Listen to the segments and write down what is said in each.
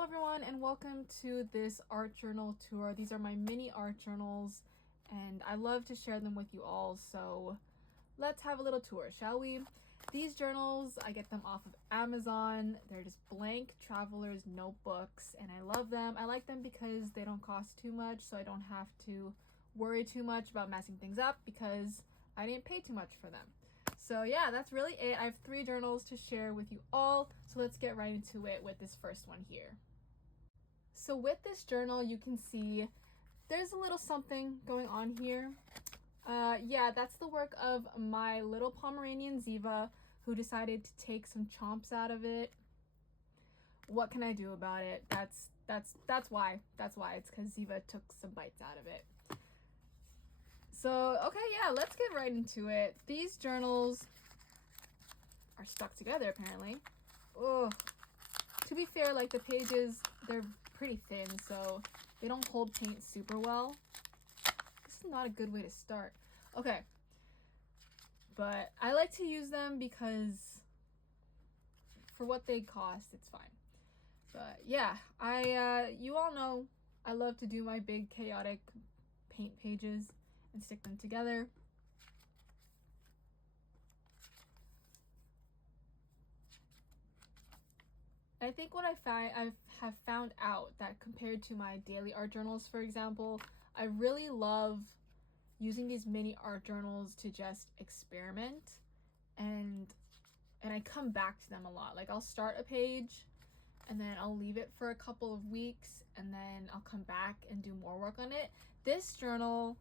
Hello everyone and welcome to this art journal tour. These are my mini art journals and I love to share them with you all, so let's have a little tour, shall we? These journals, I get them off of Amazon. They're just blank traveler's notebooks and I love them. I like them because they don't cost too much, so I don't have to worry too much about messing things up because I didn't pay too much for them. So yeah, that's really it. I have 3 journals to share with you all, so let's get right into it with this first one here. So with this journal, you can see there's a little something going on here. Yeah, that's the work of my little Pomeranian Ziva, who decided to take some chomps out of it. What can I do about it? That's why. It's because Ziva took some bites out of it. So, okay, yeah, let's get right into it. These journals are stuck together, apparently. Ugh. To be fair, like, the pages, they're pretty thin, so they don't hold paint super well. This is not a good way to start. Okay. But I like to use them because for what they cost, it's fine. But yeah, you all know I love to do my big chaotic paint pages and stick them together. I think what I have found out that compared to my daily art journals, for example, I really love using these mini art journals to just experiment, and I come back to them a lot. Like, I'll start a page and then I'll leave it for a couple of weeks and then I'll come back and do more work on it. This journal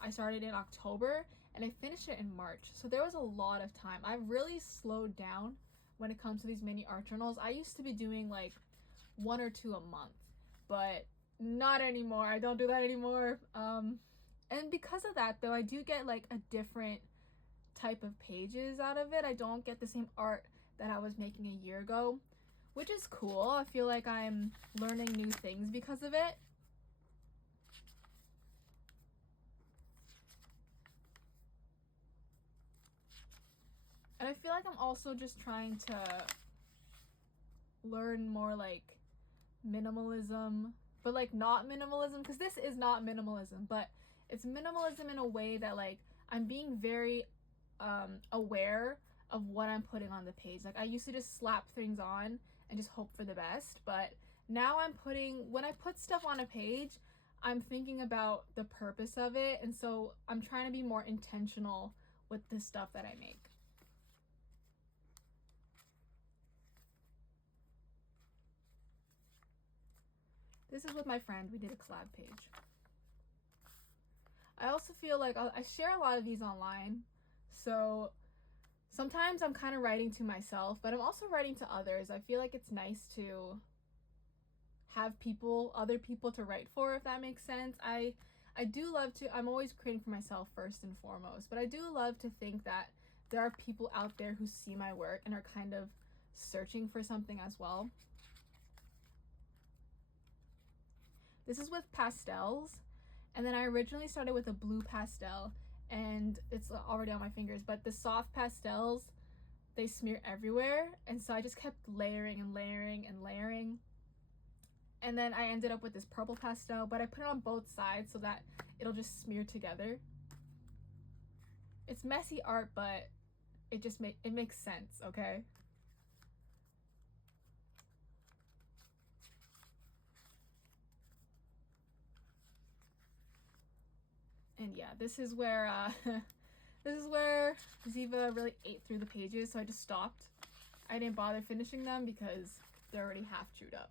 I started in October and I finished it in March, so there was a lot of time. I've really slowed down when it comes to these mini art journals. I used to be doing like 1 or 2 a month, but not anymore. I don't do that anymore. And because of that, though, I do get like a different type of pages out of it. I don't get the same art that I was making a year ago, which is cool. I feel like I'm learning new things because of it. And I feel like I'm also just trying to learn more like minimalism, but like not minimalism, because this is not minimalism, but it's minimalism in a way that like I'm being very aware of what I'm putting on the page. Like, I used to just slap things on and just hope for the best, but now when I put stuff on a page, I'm thinking about the purpose of it, and so I'm trying to be more intentional with the stuff that I make. This is with my friend. We did a collab page. I also feel like I share a lot of these online, so sometimes I'm kind of writing to myself, but I'm also writing to others. I feel like it's nice to have other people to write for, if that makes sense. I do love to, I'm always creating for myself first and foremost, but I do love to think that there are people out there who see my work and are kind of searching for something as well. This is with pastels, and then I originally started with a blue pastel, and it's already on my fingers, but the soft pastels, they smear everywhere, and so I just kept layering and layering and layering, and then I ended up with this purple pastel, but I put it on both sides so that it'll just smear together. It's messy art, but it makes sense, okay? And yeah, this is where Ziva really ate through the pages, so I just stopped. I didn't bother finishing them because they're already half chewed up.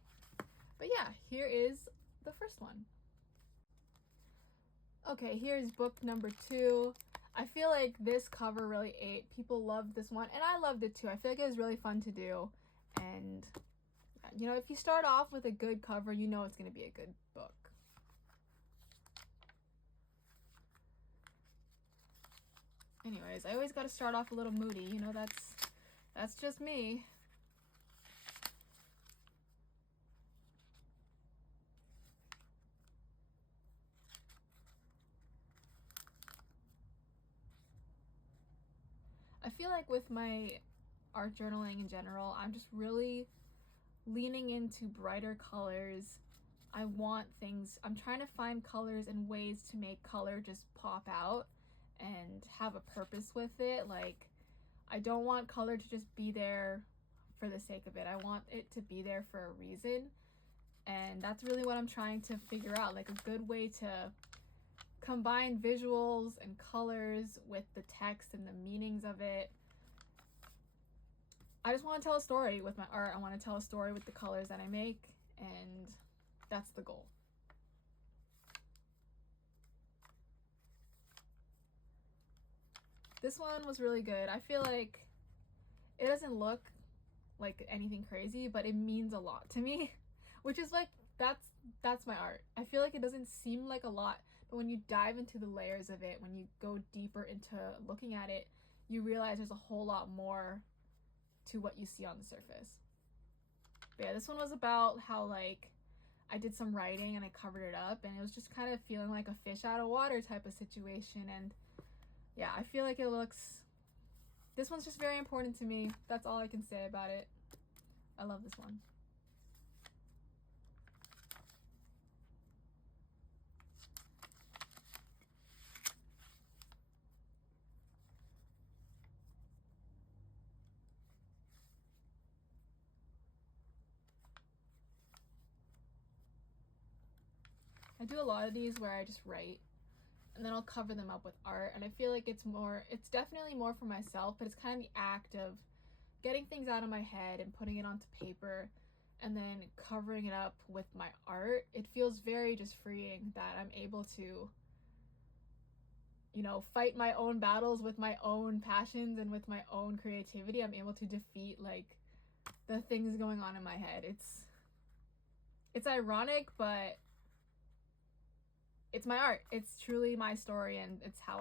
But yeah, here is the first one. Okay, here's book number 2. I feel like this cover really ate. People loved this one, and I loved it too. I feel like it was really fun to do. And you know, if you start off with a good cover, you know it's going to be a good book. Anyways, I always got to start off a little moody, you know, that's just me. I feel like with my art journaling in general, I'm just really leaning into brighter colors. I'm trying to find colors and ways to make color just pop out and have a purpose with it. Like, I don't want color to just be there for the sake of it. I want it to be there for a reason. And that's really what I'm trying to figure out, like a good way to combine visuals and colors with the text and the meanings of it. I just want to tell a story with my art. I want to tell a story with the colors that I make, and that's the goal. This one was really good. I feel like it doesn't look like anything crazy, but it means a lot to me, which is like, that's my art. I feel like it doesn't seem like a lot, but when you dive into the layers of it, when you go deeper into looking at it, you realize there's a whole lot more to what you see on the surface. But yeah, this one was about how like I did some writing and I covered it up, and it was just kind of feeling like a fish out of water type of situation. And yeah, I feel like this one's just very important to me. That's all I can say about it. I love this one. I do a lot of these where I just write and then I'll cover them up with art, and I feel like it's definitely more for myself, but it's kind of the act of getting things out of my head and putting it onto paper and then covering it up with my art. It feels very just freeing that I'm able to, you know, fight my own battles with my own passions and with my own creativity. I'm able to defeat like the things going on in my head. It's ironic, but it's my art. It's truly my story, and it's how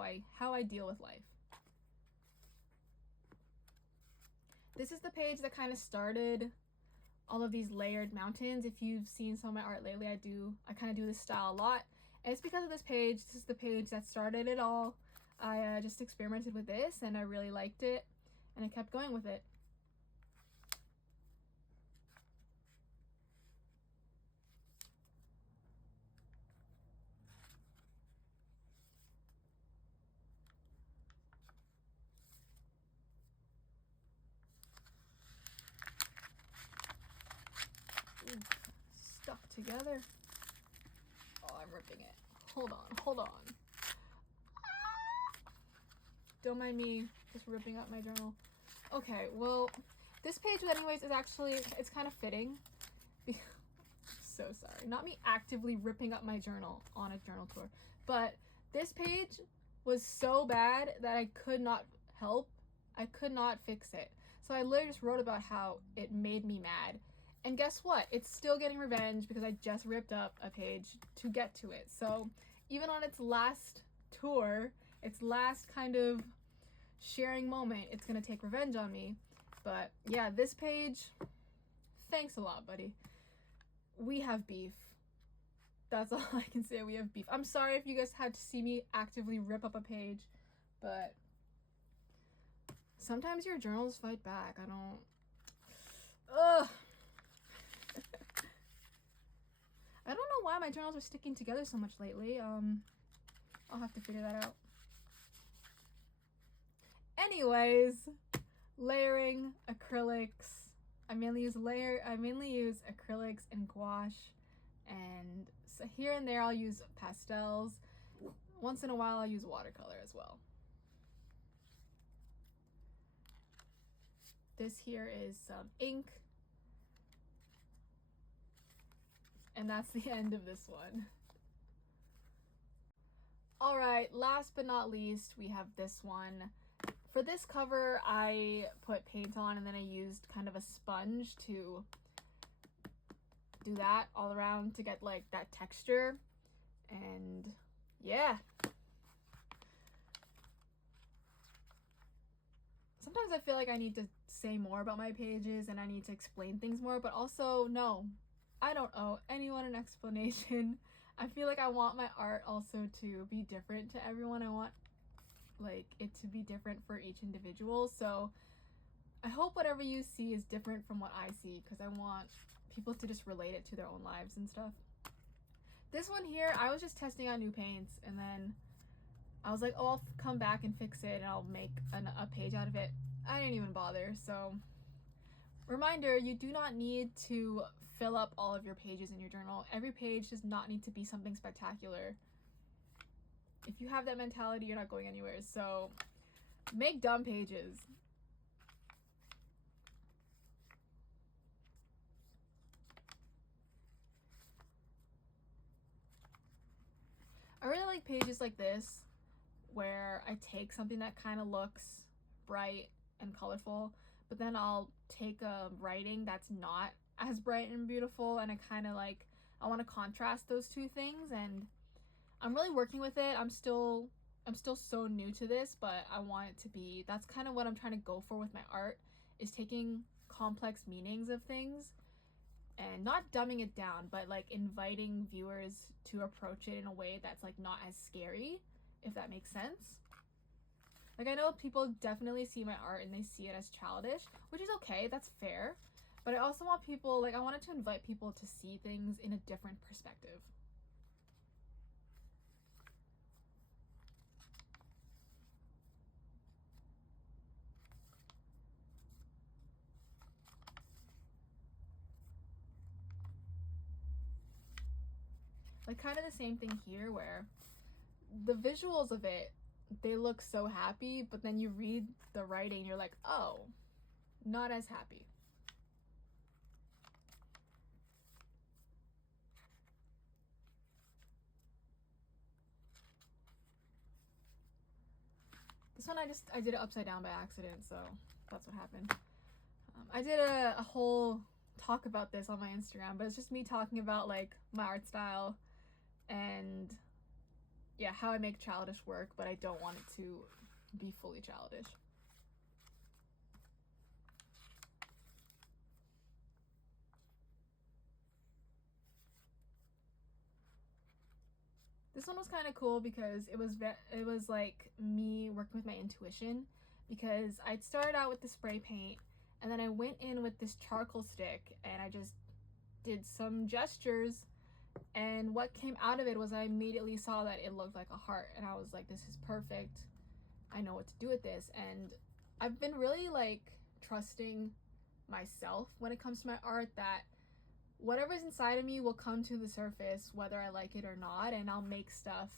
I deal with life. This is the page that kind of started all of these layered mountains. If you've seen some of my art lately, I kind of do this style a lot. And it's because of this page. This is the page that started it all. I just experimented with this and I really liked it, and I kept going with it. Ooh, stuck together. Oh, I'm ripping it. Hold on. Don't mind me just ripping up my journal. Okay, well, this page anyways is actually, it's kind of fitting. So sorry. Not me actively ripping up my journal on a journal tour, but this page was so bad that I could not help. I could not fix it. So I literally just wrote about how it made me mad. And guess what? It's still getting revenge because I just ripped up a page to get to it. So even on its last tour, its last kind of sharing moment, it's gonna take revenge on me. But yeah, this page, thanks a lot, buddy. We have beef. That's all I can say. We have beef. I'm sorry if you guys had to see me actively rip up a page, but sometimes your journals fight back. Ugh. I don't know why my journals are sticking together so much lately. I'll have to figure that out. Anyways, layering, acrylics. I mainly use acrylics and gouache, and so here and there I'll use pastels. Once in a while I'll use watercolor as well. This here is some ink. And that's the end of this one. All right, last but not least, we have this one. For this cover, I put paint on and then I used kind of a sponge to do that all around to get like that texture. And yeah. Sometimes I feel like I need to say more about my pages and I need to explain things more, but also no. I don't owe anyone an explanation. I feel like I want my art also to be different to everyone. I want like it to be different for each individual. So I hope whatever you see is different from what I see, because I want people to just relate it to their own lives and stuff. This one here, I was just testing out new paints, and then I was like, oh, I'll come back and fix it and I'll make a page out of it. I didn't even bother. So reminder, you do not need to fill up all of your pages in your journal. Every page does not need to be something spectacular. If you have that mentality, you're not going anywhere. So make dumb pages. I really like pages like this, where I take something that kind of looks bright and colorful, but then I'll take a writing that's not as bright and beautiful, and I want to contrast those two things, and I'm really working with it. I'm still so new to this, but I want it to be, that's kind of what I'm trying to go for with my art, is taking complex meanings of things and not dumbing it down, but like inviting viewers to approach it in a way that's like not as scary, if that makes sense. Like, I know people definitely see my art and they see it as childish, which is okay, that's fair. But I also want people, like, I wanted to invite people to see things in a different perspective. Like, kind of the same thing here, where the visuals of it, they look so happy, but then you read the writing, you're like, oh, not as happy. This one I did it upside down by accident, so that's what happened. I did a whole talk about this on my Instagram, but it's just me talking about like my art style and yeah, how I make childish work, but I don't want it to be fully childish. This one was kind of cool because it was like me working with my intuition, because I'd started out with the spray paint and then I went in with this charcoal stick and I just did some gestures, and what came out of it was I immediately saw that it looked like a heart, and I was like, this is perfect. I know what to do with this. And I've been really like trusting myself when it comes to my art, that whatever's inside of me will come to the surface whether I like it or not, and I'll make stuff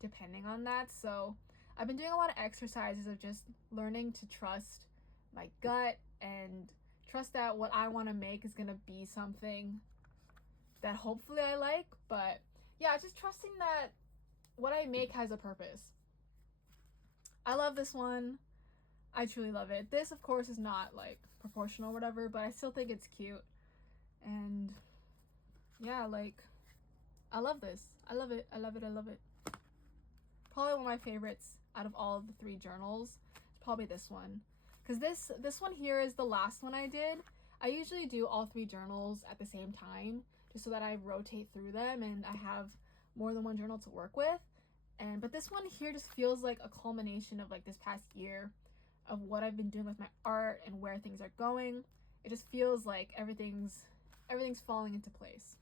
depending on that. So I've been doing a lot of exercises of just learning to trust my gut and trust that what I want to make is going to be something that hopefully I like. But yeah, just trusting that what I make has a purpose. I love this one. I truly love it. This, of course, is not like proportional or whatever, but I still think it's cute. And yeah, like, I love this. I love it. I love it. I love it. Probably one of my favorites out of all of the 3 journals is probably this one, because this one here is the last one I did. I usually do all 3 journals at the same time, just so that I rotate through them and I have more than one journal to work with. But this one here just feels like a culmination of like this past year of what I've been doing with my art and where things are going. It just feels like everything's falling into place.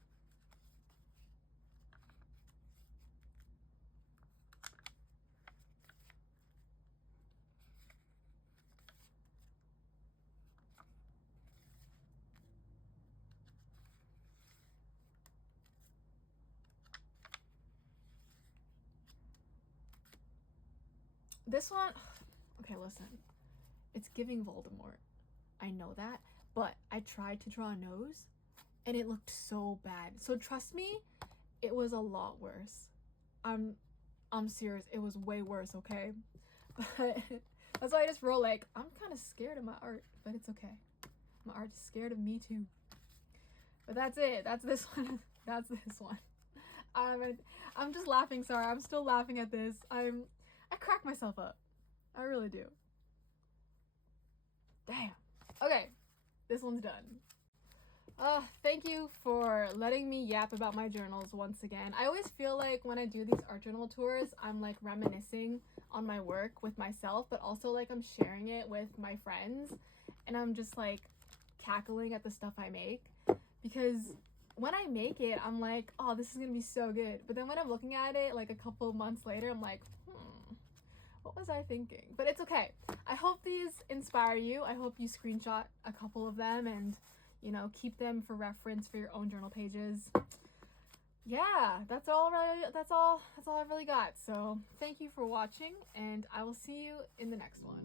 This one, okay, listen, it's giving Voldemort. I know that, but I tried to draw a nose and it looked so bad. So trust me, it was a lot worse. I'm serious, it was way worse, okay? But that's why I just wrote like, I'm kind of scared of my art, but it's okay. My art is scared of me too. But that's it. That's this one. That's this one. I'm just laughing. Sorry, I'm still laughing at this. I crack myself up. I really do. Damn. Okay, this one's done. Thank you for letting me yap about my journals once again. I always feel like when I do these art journal tours, I'm like reminiscing on my work with myself, but also like I'm sharing it with my friends, and I'm just like cackling at the stuff I make, because when I make it, I'm like, oh, this is gonna be so good. But then when I'm looking at it like a couple months later, I'm like, what was I thinking? But it's okay. I hope these inspire you. I hope you screenshot a couple of them and, you know, keep them for reference for your own journal pages. Yeah, that's all I really got. So thank you for watching, and I will see you in the next one.